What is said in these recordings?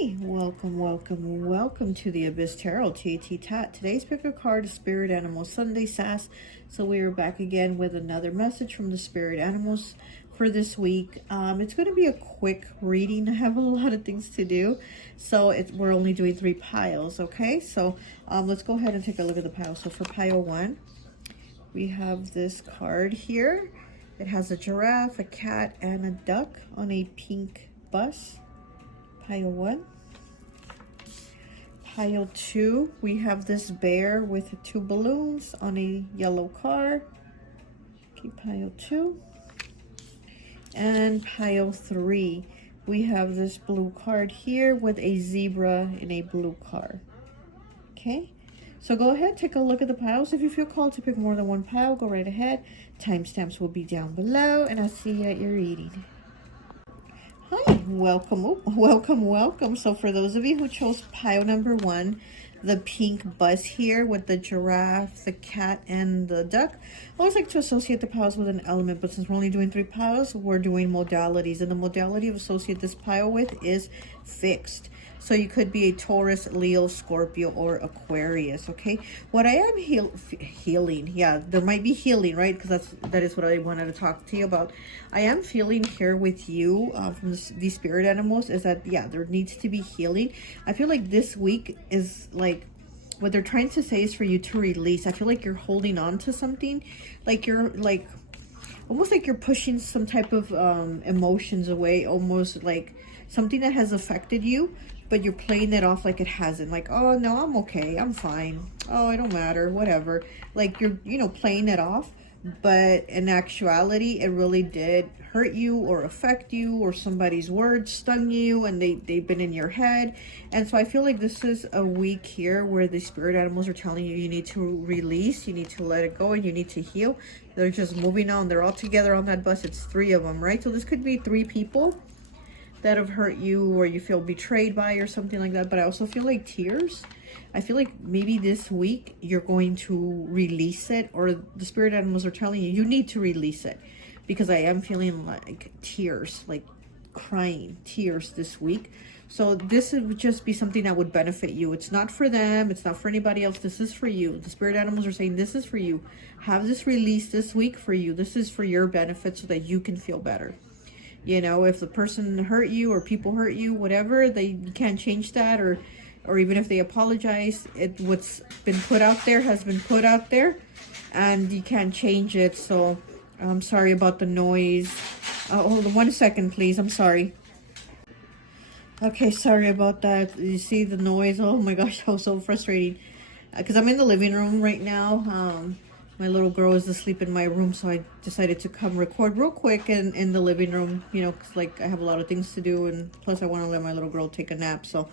Hi, welcome to the Abyss Tarot T.A.T. Today's picker card is Spirit Animal Sunday S.A.S. So we are back again with another message from the Spirit Animals for this week. It's going to be a quick reading. I have a lot of things to do, so we're only doing 3 piles, okay? So let's go ahead and take a look at the piles. So for pile 1, we have this card here. It has a giraffe, a cat, and a duck on a pink bus. Pile 1. Pile 2, we have this bear with 2 balloons on a yellow car. Okay, pile 2. And pile 3, we have this blue card here with a zebra in a blue car. Okay, so go ahead, take a look at the piles. If you feel called to pick more than one pile, go right ahead. Timestamps will be down below, and I'll see you at your reading. Hi, welcome. So for those of you who chose pile number 1, the pink bus here with the giraffe, the cat, and the duck, I always like to associate the piles with an element, but since we're only doing 3 piles, we're doing modalities, and the modality of associate this pile with is fixed. So you could be a Taurus, Leo, Scorpio, or Aquarius, okay? What I am healing, yeah, there might be healing, right? Because that is what I wanted to talk to you about. I am feeling here with you from these spirit animals is that, yeah, there needs to be healing. I feel like this week is like, what they're trying to say is for you to release. I feel like you're holding on to something, like you're like, almost like you're pushing some type of emotions away, almost like something that has affected you, but you're playing it off like it hasn't. Like, oh, no, I'm okay. I'm fine. Oh, it don't matter. Whatever. Like you're, playing it off. But in actuality, it really did hurt you or affect you, or somebody's words stung you and they've been in your head. And so I feel like this is a week here where the spirit animals are telling you you need to release, you need to let it go, and you need to heal. They're just moving on. They're all together on that bus. It's 3 of them, right? So this could be 3 people that have hurt you or you feel betrayed by or something like that. But I also feel like tears. I feel like maybe this week you're going to release it, or the spirit animals are telling you need to release it, because I am feeling like tears, like crying tears this week. So this would just be something that would benefit you. It's not for them. It's not for anybody else. This is for you. The spirit animals are saying this is for you. Have this release this week for you. This is for your benefit so that you can feel better. If the person hurt you or people hurt you, whatever, you can't change that, or even if they apologize, what's been put out there has been put out there, and you can't change it. So I'm sorry about the noise. Hold on 1 second, please. I'm sorry. Okay, sorry about that. You see the noise? Oh my gosh, that was so frustrating. Because I'm in the living room right now. My little girl is asleep in my room, so I decided to come record real quick in the living room, because like I have a lot of things to do, and plus I want to let my little girl take a nap. So,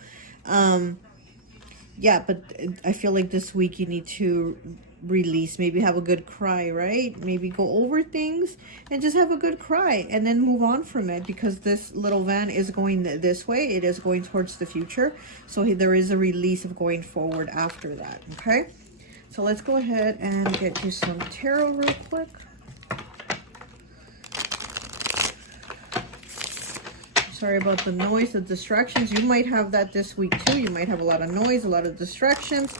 yeah, but I feel like this week you need to release, maybe have a good cry, right? Maybe go over things and just have a good cry and then move on from it, because this little van is going this way. It is going towards the future. So there is a release of going forward after that, okay? So let's go ahead and get you some tarot real quick. Sorry about the noise, the distractions. You might have that this week too. You might have a lot of noise, a lot of distractions,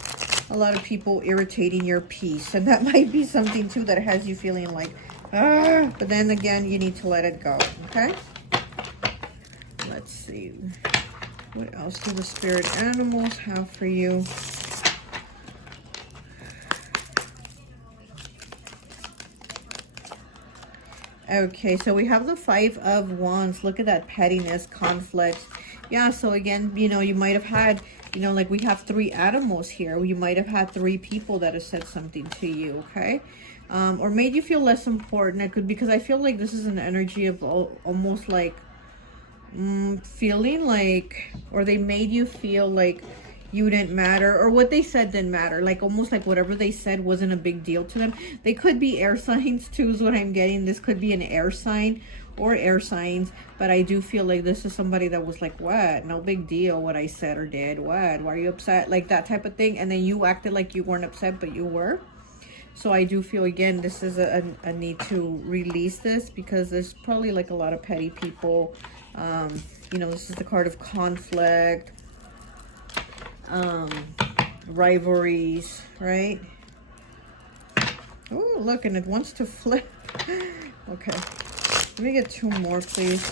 a lot of people irritating your peace. And that might be something too that has you feeling like, ah, but then again, you need to let it go, okay? Let's see. What else do the spirit animals have for you? Okay, so we have the 5 of Wands. Look at that pettiness, conflict. Yeah, so again, you might have had, like we have 3 animals here. You might have had 3 people that have said something to you, okay? Or made you feel less important. It could, because I feel like this is an energy of almost like feeling like, or they made you feel like you didn't matter, or what they said didn't matter, like almost like whatever they said wasn't a big deal to them. They could be air signs too, is what I'm getting. This could be an air sign or air signs, but I do feel like this is somebody that was like, what, no big deal what I said or did, what, why are you upset, like that type of thing, and then you acted like you weren't upset, but you were. So I do feel, again, this is a need to release this, because there's probably like a lot of petty people. This is the card of conflict, rivalries, right? Oh, look, and it wants to flip. Okay, let me get 2 more, please.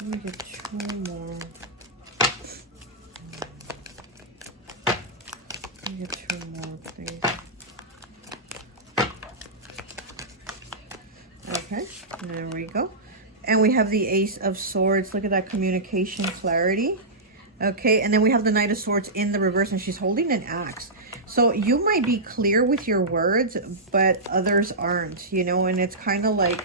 Let me get 2 more. Let me get 2 more, please. Okay, there we go. And we have the Ace of Swords. Look at that communication clarity. Okay, and then we have the Knight of Swords in the reverse, and she's holding an axe. So you might be clear with your words, but others aren't, you know, and it's kind of like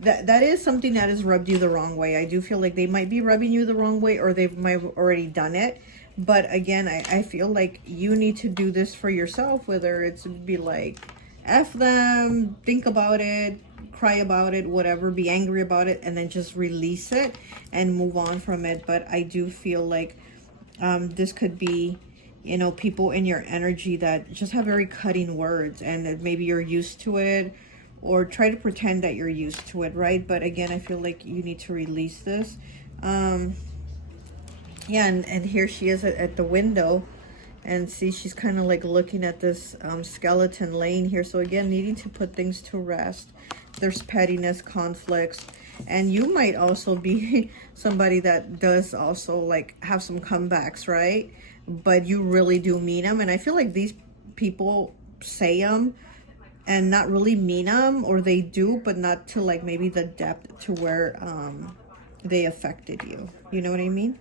that is something that has rubbed you the wrong way. I do feel like they might be rubbing you the wrong way, or they might have already done it. But again, I feel like you need to do this for yourself, whether it's be like, F them, think about it, cry about it, whatever, be angry about it, and then just release it and move on from it. But I do feel like this could be, you know, people in your energy that just have very cutting words, and maybe you're used to it, or try to pretend that you're used to it, right? But again, I feel like you need to release this. Yeah, and here she is at the window, and see, she's kind of like looking at this skeleton laying here. So again, needing to put things to rest. There's pettiness, conflicts, and you might also be somebody that does also like have some comebacks, right? But you really do mean them, and I feel like these people say them and not really mean them, or they do, but not to like maybe the depth to where they affected you. You know what I mean?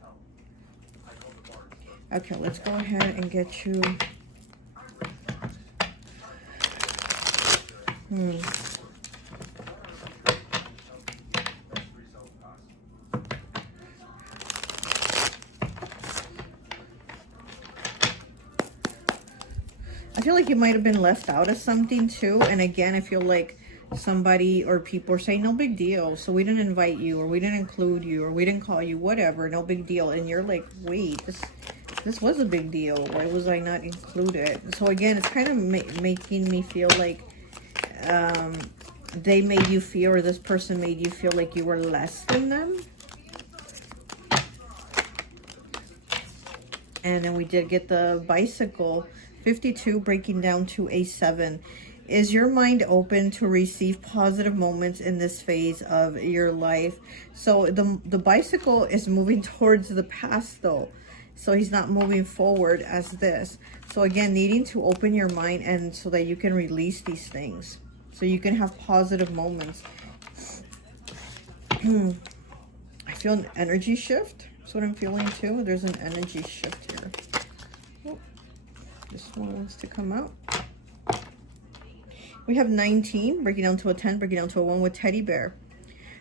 Okay, let's go ahead and get you. I feel like you might have been left out of something too. And again, I feel like somebody or people are saying, no big deal. So we didn't invite you, or we didn't include you, or we didn't call you, whatever, no big deal. And you're like, wait, this was a big deal. Why was I not included? So again, it's kind of making me feel like they made you feel, or this person made you feel like you were less than them. And then we did get the bicycle. 52 breaking down to a 7. Is your mind open to receive positive moments in this phase of your life? So the bicycle is moving towards the past though. So he's not moving forward as this. So again, needing to open your mind, and so that you can release these things. So you can have positive moments. I feel an energy shift. That's what I'm feeling too. There's an energy shift here. Oh, this one wants to come out. We have 19, breaking down to a 10, breaking down to a 1 with teddy bear.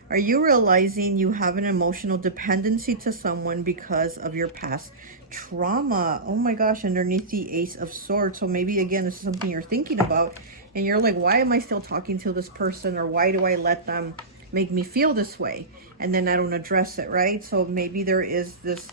Are you realizing you have an emotional dependency to someone because of your past trauma? Oh my gosh, underneath the Ace of Swords. So maybe, again, this is something you're thinking about, and you're like, why am I still talking to this person? Or why do I let them make me feel this way? And then I don't address it, right? So maybe there is this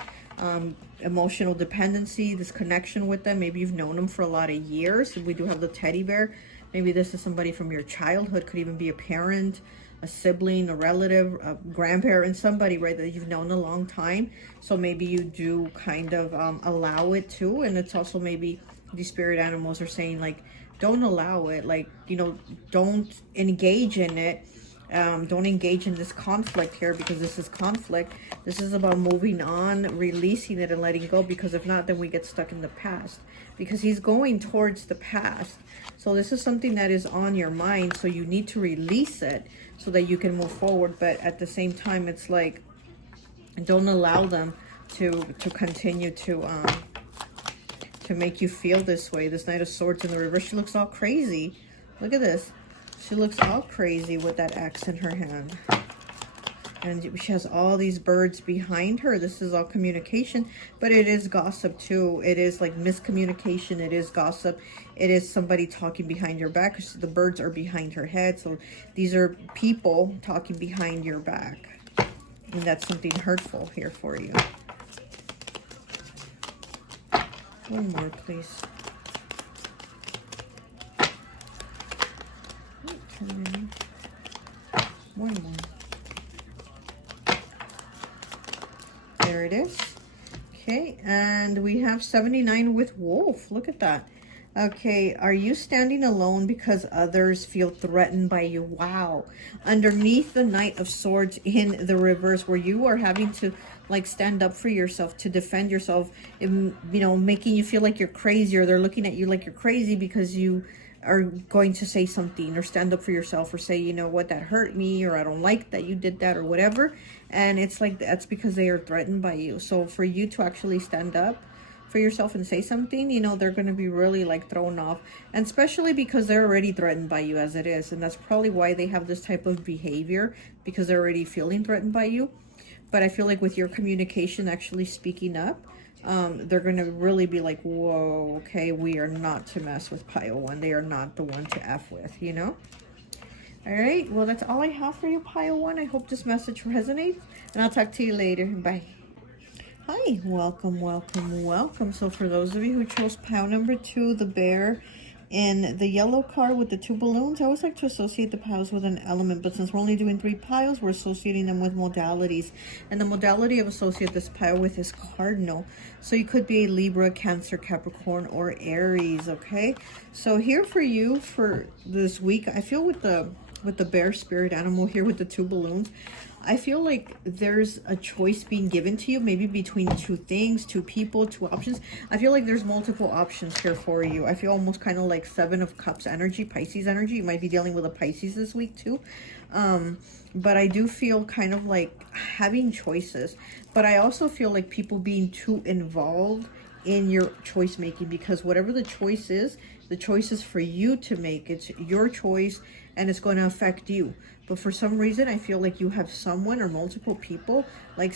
emotional dependency, this connection with them. Maybe you've known them for a lot of years. We do have the teddy bear. Maybe this is somebody from your childhood, could even be a parent, a sibling, a relative, a grandparent, somebody, right, that you've known a long time. So maybe you do kind of allow it too. And it's also maybe these spirit animals are saying, like, don't allow it, like, you know, don't engage in it. Don't engage in this conflict here, because this is conflict. This is about moving on, releasing it, and letting go, because if not, then we get stuck in the past, because he's going towards the past. So this is something that is on your mind, so you need to release it so that you can move forward. But at the same time, it's like, don't allow them to continue to make you feel this way. This Knight of Swords in the reverse, she looks all crazy. Look at this. She looks all crazy with that axe in her hand. And she has all these birds behind her. This is all communication, but it is gossip too. It is like miscommunication. It is gossip. It is somebody talking behind your back. The birds are behind her head. So these are people talking behind your back. And that's something hurtful here for you. One more, please. One more. There it is. Okay, and we have 79 with Wolf. Look at that. Okay, are you standing alone because others feel threatened by you? Wow. Underneath the Knight of Swords in the reverse, where you are having to like stand up for yourself, to defend yourself, you know, making you feel like you're crazy, or they're looking at you like you're crazy because you are going to say something or stand up for yourself, or say, you know what, that hurt me, or I don't like that you did that, or whatever. And it's like, that's because they are threatened by you. So for you to actually stand up for yourself and say something, you know, they're going to be really like thrown off, and especially because they're already threatened by you as it is. And that's probably why they have this type of behavior, because they're already feeling threatened by you. But I feel like with your communication, actually speaking up, they're going to really be like, whoa, okay, we are not to mess with Pile 1. They are not the one to F with, you know? All right, well, that's all I have for you, Pile 1. I hope this message resonates, and I'll talk to you later. Bye. Hi, welcome, welcome, welcome. So for those of you who chose pile number 2, the bear in the yellow card with the 2 balloons, I always like to associate the piles with an element, but since we're only doing 3 piles, we're associating them with modalities. And the modality of associate this pile with is cardinal. So you could be a Libra, Cancer, Capricorn, or Aries, okay? So here for you for this week, I feel with the bear spirit animal here with the 2 balloons, I feel like there's a choice being given to you, maybe between 2 things, 2 people, 2 options. I feel like there's multiple options here for you. I feel almost kind of like 7 of Cups energy, Pisces energy. You might be dealing with a Pisces this week too. But I do feel kind of like having choices. But I also feel like people being too involved in your choice making, because whatever the choice is for you to make. It's your choice, and it's going to affect you. But for some reason, I feel like you have someone or multiple people, like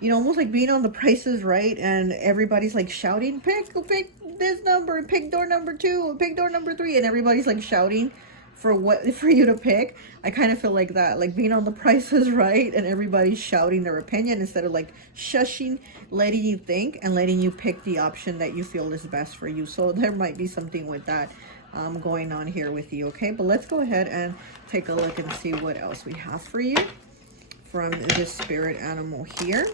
you know, almost like being on The Price is Right, and everybody's like shouting, pick this number, pick door number 2, pick door number 3, and everybody's like shouting for you to pick. I kind of feel like that, like being on The Price is Right, and everybody's shouting their opinion instead of like shushing, letting you think, and letting you pick the option that you feel is best for you. So there might be something with that going on here with you, okay? But let's go ahead and take a look and see what else we have for you from this spirit animal here.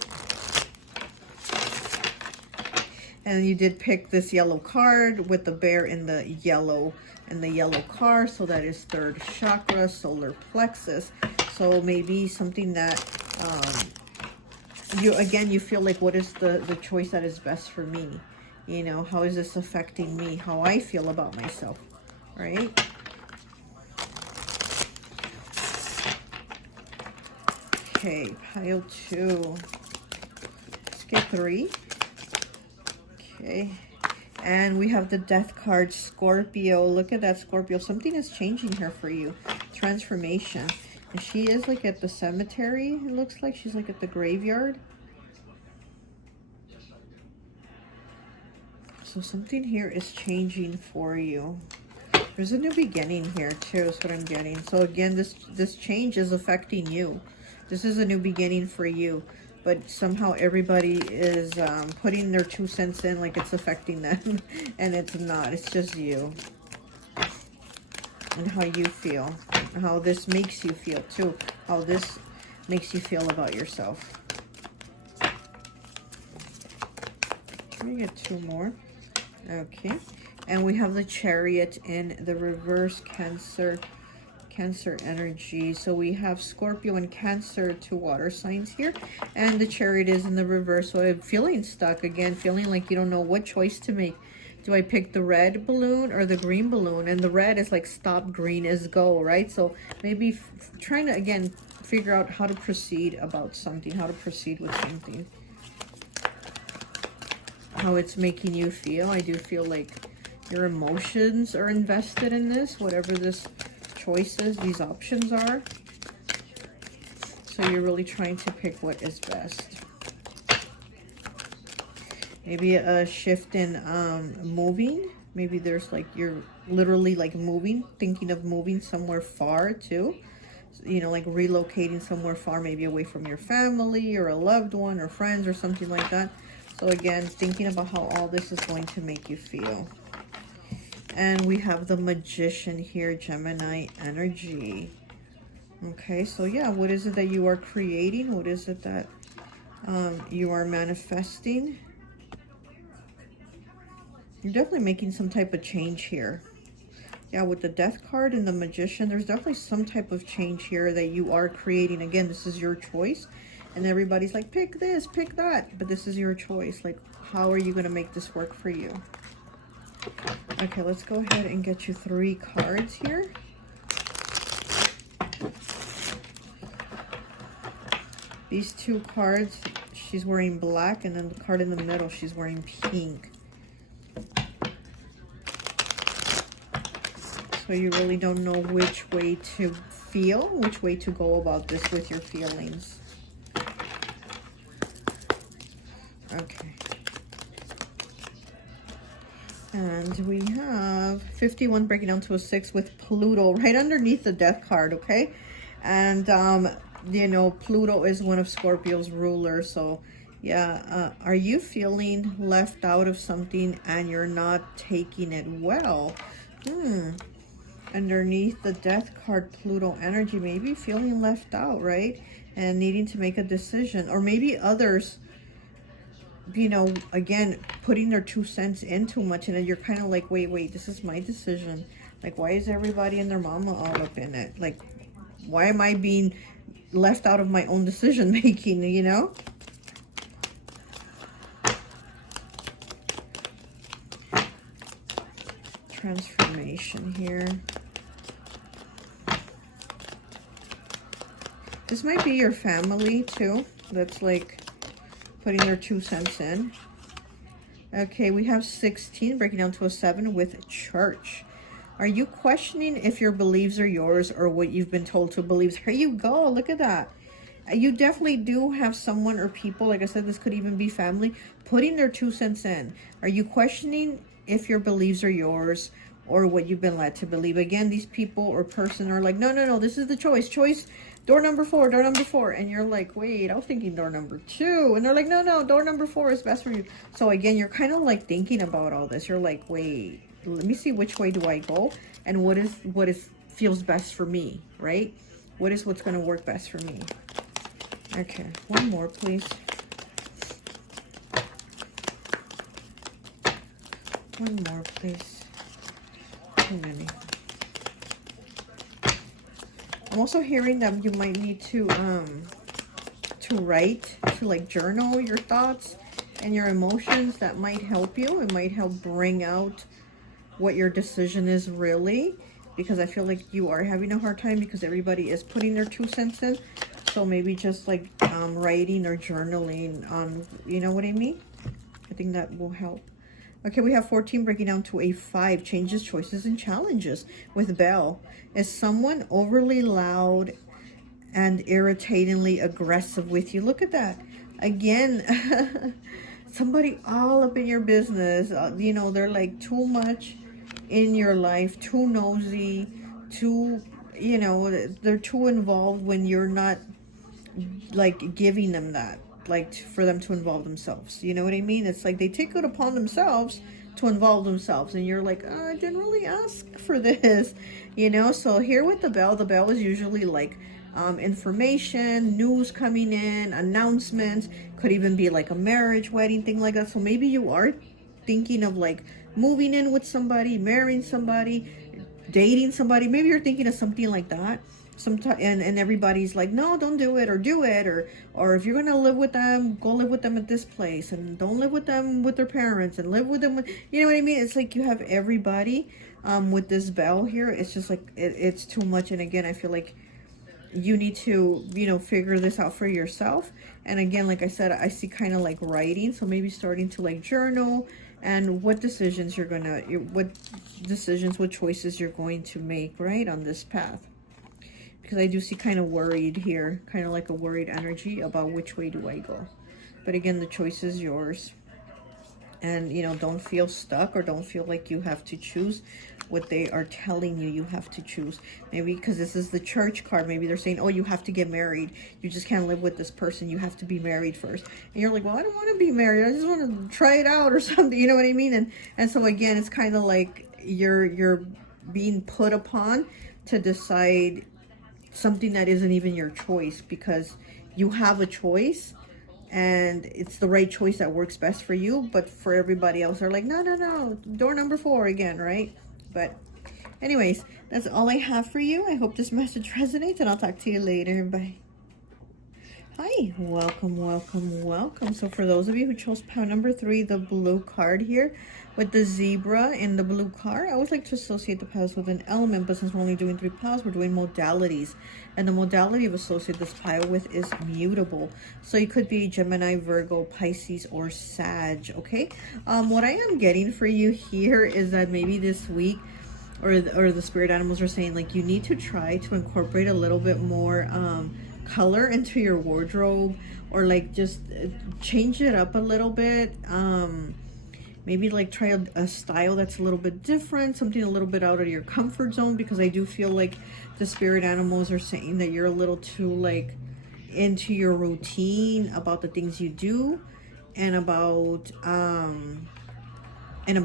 And you did pick this yellow card with the bear in the yellow car, so that is 3rd chakra, solar plexus. So maybe something that you feel like, what is the choice that is best for me? You know, how is this affecting me, how I feel about myself, right? Okay, pile 2. Let's get 3. Okay, and we have the Death card, Scorpio. Look at that, Scorpio. Something is changing here for you. Transformation. And she is like at the cemetery, it looks like. She's like at the graveyard. So something here is changing for you. There's a new beginning here too, is what I'm getting. So again, this change is affecting you. This is a new beginning for you. But somehow everybody is putting their 2 cents in like it's affecting them. And it's not. It's just you. And how you feel. How this makes you feel too. How this makes you feel about yourself. Let me get 2 more. Okay, and we have the Chariot in the reverse, Cancer energy. So we have Scorpio and Cancer, 2 water signs here, and the Chariot is in the reverse. So I'm feeling stuck again, feeling like you don't know what choice to make. Do I pick the red balloon or the green balloon? And the red is like stop, green is go, right? So maybe trying to again figure out how to proceed about something, how to proceed with something. How it's making you feel. I do feel like your emotions are invested in this, whatever this choice is, these options are. So you're really trying to pick what is best. Maybe a shift in moving. Maybe there's like, you're literally like moving, thinking of moving somewhere far too. You know, like relocating somewhere far, maybe away from your family or a loved one or friends or something like that. So again, thinking about how all this is going to make you feel. And we have the Magician here, Gemini energy. Okay, so yeah, what is it that you are creating? What is it that you are manifesting? You're definitely making some type of change here. Yeah, with the Death card and the Magician, there's definitely some type of change here that you are creating. Again, this is your choice. And everybody's like, pick this, pick that. But this is your choice. Like, how are you going to make this work for you? Okay, let's go ahead and get you 3 cards here. These 2 cards, she's wearing black. And then the card in the middle, she's wearing pink. So you really don't know which way to feel, which way to go about this with your feelings. Okay. And we have 51 breaking down to a 6 with Pluto right underneath the Death card, okay? And, you know, Pluto is one of Scorpio's rulers. So, yeah, are you feeling left out of something and you're not taking it well? Underneath the Death card, Pluto energy, maybe feeling left out, right? And needing to make a decision. Or maybe others, you know, again, putting their 2 cents in too much. And then you're kind of like, wait, this is my decision. Like, why is everybody and their mama all up in it? Like, why am I being left out of my own decision making, you know? Transformation here. This might be your family too. That's like putting their 2 cents in. Okay, we have 16 breaking down to a 7 with church. Are you questioning if your beliefs are yours or what you've been told to believe? Here you go. Look at that. You definitely do have someone or people, like I said, this could even be family, putting their 2 cents in. Are you questioning if your beliefs are yours or what you've been led to believe? Again, these people or person are like, no, this is the choice. Door number 4, door number 4. And you're like, wait, I was thinking door number 2. And they're like, no, door number 4 is best for you. So again, you're kind of like thinking about all this. You're like, wait, let me see which way do I go? And what feels best for me, right? What's going to work best for me? Okay, one more, please. One more, please. Too many. I'm also hearing that you might need to write, to like journal your thoughts and your emotions. That might help you. It might help bring out what your decision is really, because I feel like you are having a hard time because everybody is putting their 2 cents in. So maybe just like writing or journaling on, you know what I mean? I think that will help. Okay, we have 14 breaking down to a 5. Changes, choices, and challenges with Belle. Is someone overly loud and irritatingly aggressive with you? Look at that. Again, somebody all up in your business. You know, they're like too much in your life, too nosy, too, you know, they're too involved when you're not like giving them that, like for them to involve themselves. You know what I mean? It's like they take it upon themselves to involve themselves, and you're like, oh, I didn't really ask for this, you know? So here with the bell is usually like information, news coming in, announcements, could even be like a marriage, wedding, thing like that. So maybe you are thinking of like moving in with somebody, marrying somebody, dating somebody. Maybe you're thinking of something like that. Sometimes, and everybody's like, no, don't do it, or do it, or if you're gonna live with them, go live with them at this place, and don't live with them with their parents, and live with them with, you know what I mean? It's like you have everybody with this bell here. It's just like it's too much. And again, I feel like you need to, you know, figure this out for yourself. And again, like I said, I see kind of like writing, so maybe starting to like journal and what decisions what choices you're going to make, right, on this path. Because I do see kind of worried here, kind of like a worried energy about which way do I go. But again, the choice is yours. And, you know, don't feel stuck or don't feel like you have to choose what they are telling you have to choose. Maybe because this is the church card, maybe they're saying, oh, you have to get married. You just can't live with this person. You have to be married first. And you're like, well, I don't want to be married. I just want to try it out or something. You know what I mean? And so again, it's kind of like, you're being put upon to decide something that isn't even your choice, because you have a choice and it's the right choice that works best for you, but for everybody else they're like, no, no, no, door number 4 again, right? But anyways, that's all I have for you. I hope this message resonates, and I'll talk to you later. Bye. Hi, welcome, welcome, welcome. So for those of you who chose pile number 3, the blue card here with the zebra in the blue card, I always like to associate the piles with an element, but since we're only doing 3 piles, we're doing modalities. And the modality of associate this pile with is mutable. So you could be Gemini, Virgo, Pisces, or Sag, okay? What I am getting for you here is that maybe this week, or the spirit animals are saying, like, you need to try to incorporate a little bit more color into your wardrobe, or like just change it up a little bit. Maybe like try a style that's a little bit different, something a little bit out of your comfort zone, because I do feel like the spirit animals are saying that you're a little too like into your routine about the things you do, and about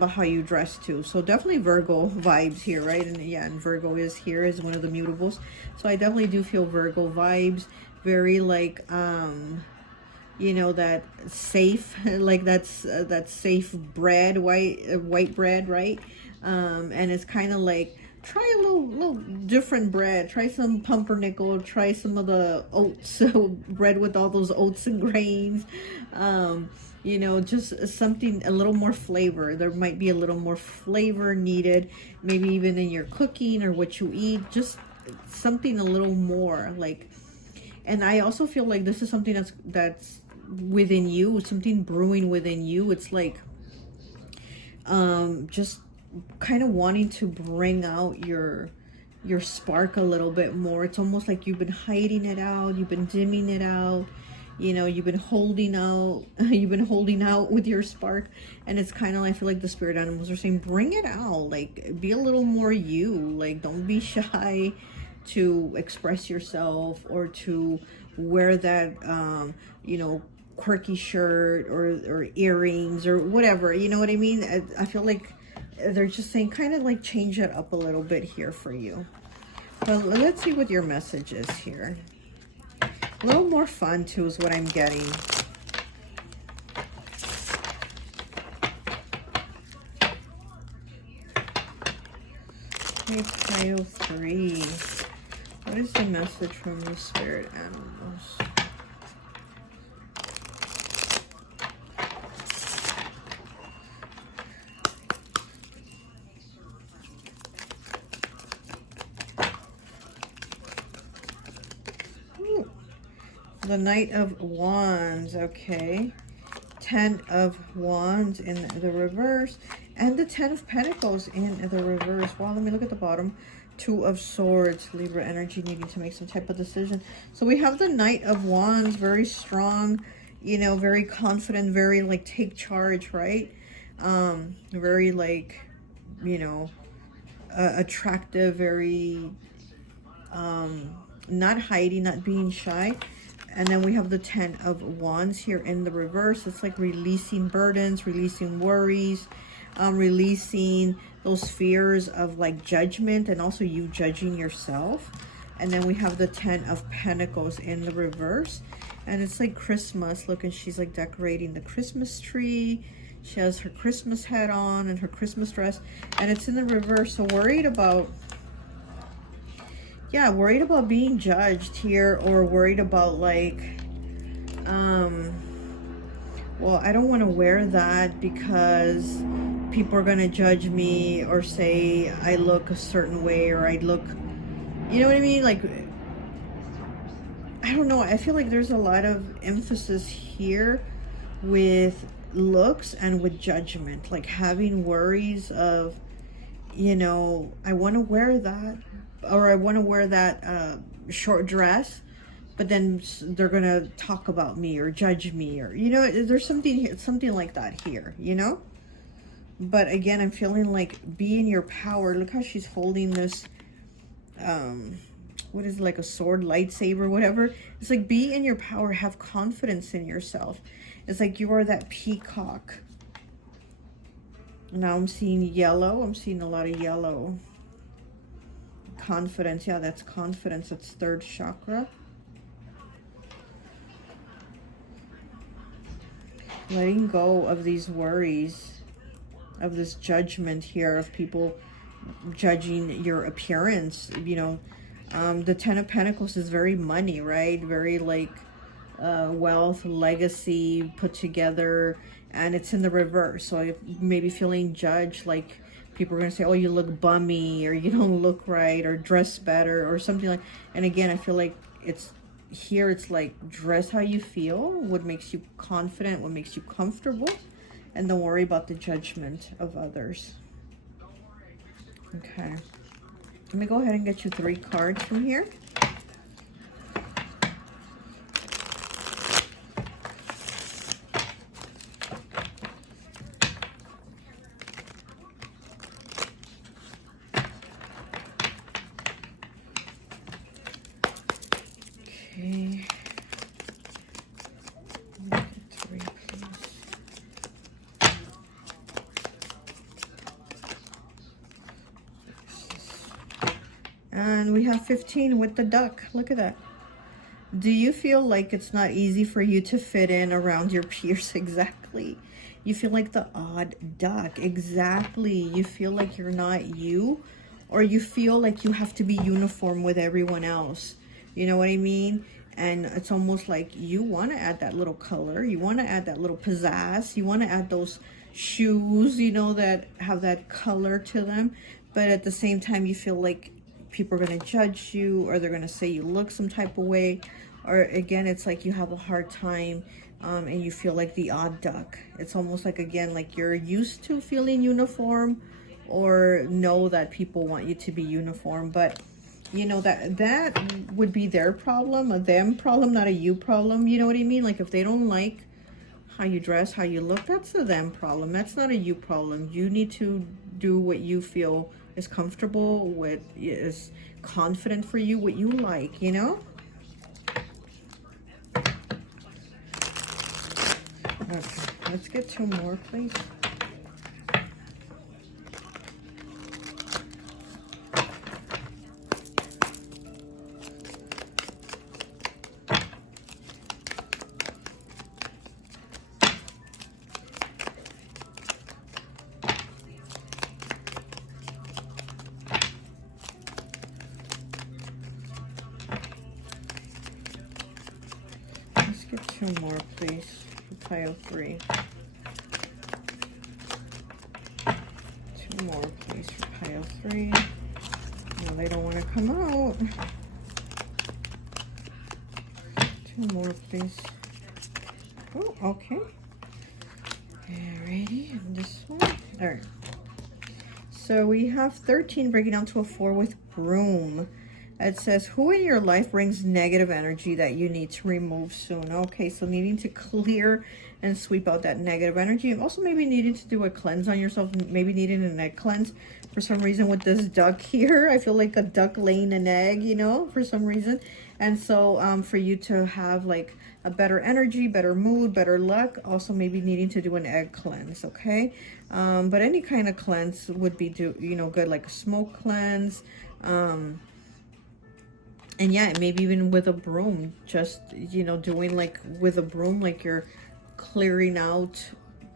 how you dress too. So definitely Virgo vibes here, right? And yeah, and Virgo is here as one of the mutables. So I definitely do feel Virgo vibes, very like you know, that safe, like that's safe bread, white bread, right? And it's kind of like, try a little different bread. Try some pumpernickel, try some of the oats, bread with all those oats and grains. You know, just something a little more flavor. There might be a little more flavor needed, maybe even in your cooking or what you eat, just something a little more like. And I also feel like this is something that's within you, something brewing within you. It's like just kind of wanting to bring out your spark a little bit more. It's almost like you've been hiding it out, you've been dimming it out, you know, you've been holding out with your spark. And it's kind of, I feel like the spirit animals are saying, bring it out, like be a little more you, like don't be shy to express yourself, or to wear that you know, quirky shirt or earrings or whatever, you know what I mean? I feel like they're just saying kind of like change it up a little bit here for you. But let's see what your message is here. A little more fun too is what I'm getting. Okay, pile 3. What is the message from the spirit animals? Ooh. The Knight of Wands, okay. 10 of Wands in the reverse, and the 10 of Pentacles in the reverse. Wow, let me look at the bottom. 2 of Swords, Libra energy, needing to make some type of decision. So we have the Knight of Wands, very strong, you know, very confident, very like take charge, right? Very like, you know, attractive, very not hiding, not being shy. And then we have the 10 of Wands here in the reverse. It's like releasing burdens, releasing worries, releasing those fears of like judgment, and also you judging yourself. And then we have the 10 of Pentacles in the reverse, and it's like Christmas. Look, and she's like decorating the Christmas tree. She has her Christmas hat on and her Christmas dress, and it's in the reverse. So worried about, yeah, worried about being judged here, or worried about like well, I don't want to wear that because people are gonna judge me, or say I look a certain way, or I look, you know what I mean? Like, I don't know, I feel like there's a lot of emphasis here with looks and with judgment, like having worries of, you know, I want to wear that, or I want to wear that short dress, but then they're gonna talk about me or judge me, or, you know, there's something like that here, you know? But again, I'm feeling like be in your power. Look how she's holding this, what is it, like a sword, lightsaber, whatever. It's like be in your power, have confidence in yourself. It's like you are that peacock. Now I'm seeing yellow. I'm seeing a lot of yellow. Confidence. Yeah, that's confidence. It's third chakra. Letting go of these worries, of this judgment here, of people judging your appearance. You know, the Ten of Pentacles is very money, right? Very like wealth, legacy put together, and it's in the reverse. So if maybe feeling judged, like people are going to say, oh, you look bummy, or you don't look right, or dress better, or something like. And again, I feel like it's here, it's like dress how you feel, what makes you confident, what makes you comfortable, and don't worry about the judgment of others. Okay, let me go ahead and get you 3 cards from here. Okay. And we have 15 with the duck. Look at that. Do you feel like it's not easy for you to fit in around your peers? Exactly. You feel like the odd duck. Exactly. You feel like you're not you, or you feel like you have to be uniform with everyone else. You know what I mean? And it's almost like you want to add that little color. You want to add that little pizzazz. You want to add those shoes, you know, that have that color to them. But at the same time, you feel like people are going to judge you, or they're going to say you look some type of way, or again, it's like you have a hard time, and you feel like the odd duck. It's almost like, again, like you're used to feeling uniform, or know that people want you to be uniform, but you know that would be their problem, a them problem, not a you problem. You know what I mean? Like if they don't like how you dress, how you look, that's a them problem. That's not a you problem. You need to do what you feel is comfortable, what is confident for you, what you like, you know? Okay, let's get 2 more, please. Get 2 more, please, for pile 3. 2 more, please, for pile 3. No, they don't want to come out. 2 more, please. Oh, okay. Alrighty, and this one. All right. So we have 13 breaking down to a 4 with broom. It says, who in your life brings negative energy that you need to remove soon? Okay, so needing to clear and sweep out that negative energy. And also maybe needing to do a cleanse on yourself. Maybe needing an egg cleanse for some reason with this duck here. I feel like a duck laying an egg, you know, for some reason. And so for you to have like a better energy, better mood, better luck. Also maybe needing to do an egg cleanse, okay? But any kind of cleanse would be, good, like a smoke cleanse. And yeah, maybe even with a broom, just, doing like with a broom, like you're clearing out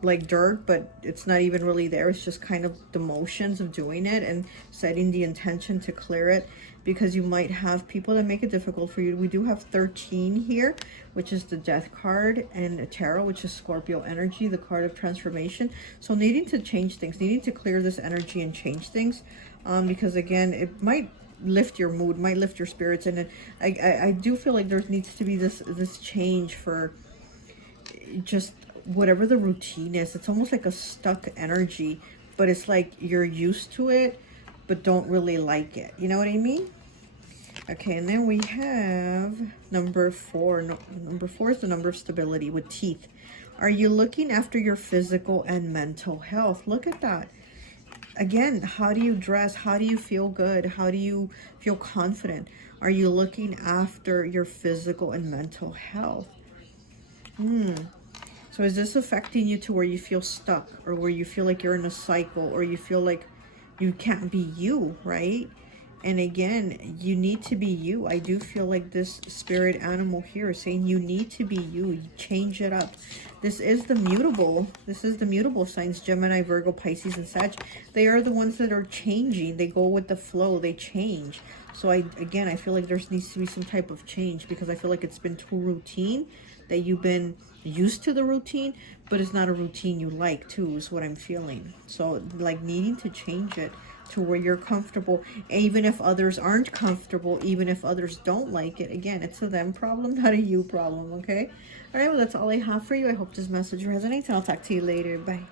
like dirt, but it's not even really there. It's just kind of the motions of doing it and setting the intention to clear it, because you might have people that make it difficult for you. We do have 13 here, which is the Death card, and a tarot, which is Scorpio energy, the card of transformation. So needing to change things, needing to clear this energy and change things, because again, it might lift your mood, might lift your spirits, and I do feel like there needs to be this change for just whatever the routine is. It's almost like a stuck energy, but it's like you're used to it but don't really like it, you know what I mean? Okay, and then we have number 4. Number 4 is the number of stability with teeth. Are you looking after your physical and mental health? Look at that. Again, how do you dress? How do you feel good? How do you feel confident? Are you looking after your physical and mental health? So is this affecting you to where you feel stuck, or where you feel like you're in a cycle, or you feel like you can't be you, right? And again, you need to be you. I do feel like this spirit animal here is saying you need to be you. You change it up. This is the mutable. This is the mutable signs, Gemini, Virgo, Pisces, and Sag. They are the ones that are changing. They go with the flow. They change. So I feel like there needs to be some type of change, because I feel like it's been too routine, that you've been used to the routine, but it's not a routine you like too, is what I'm feeling. So like needing to change it to where you're comfortable, even if others aren't comfortable, even if others don't like it. Again, it's a them problem, not a you problem, okay? All right, well, that's all I have for you. I hope this message resonates, and I'll talk to you later. Bye.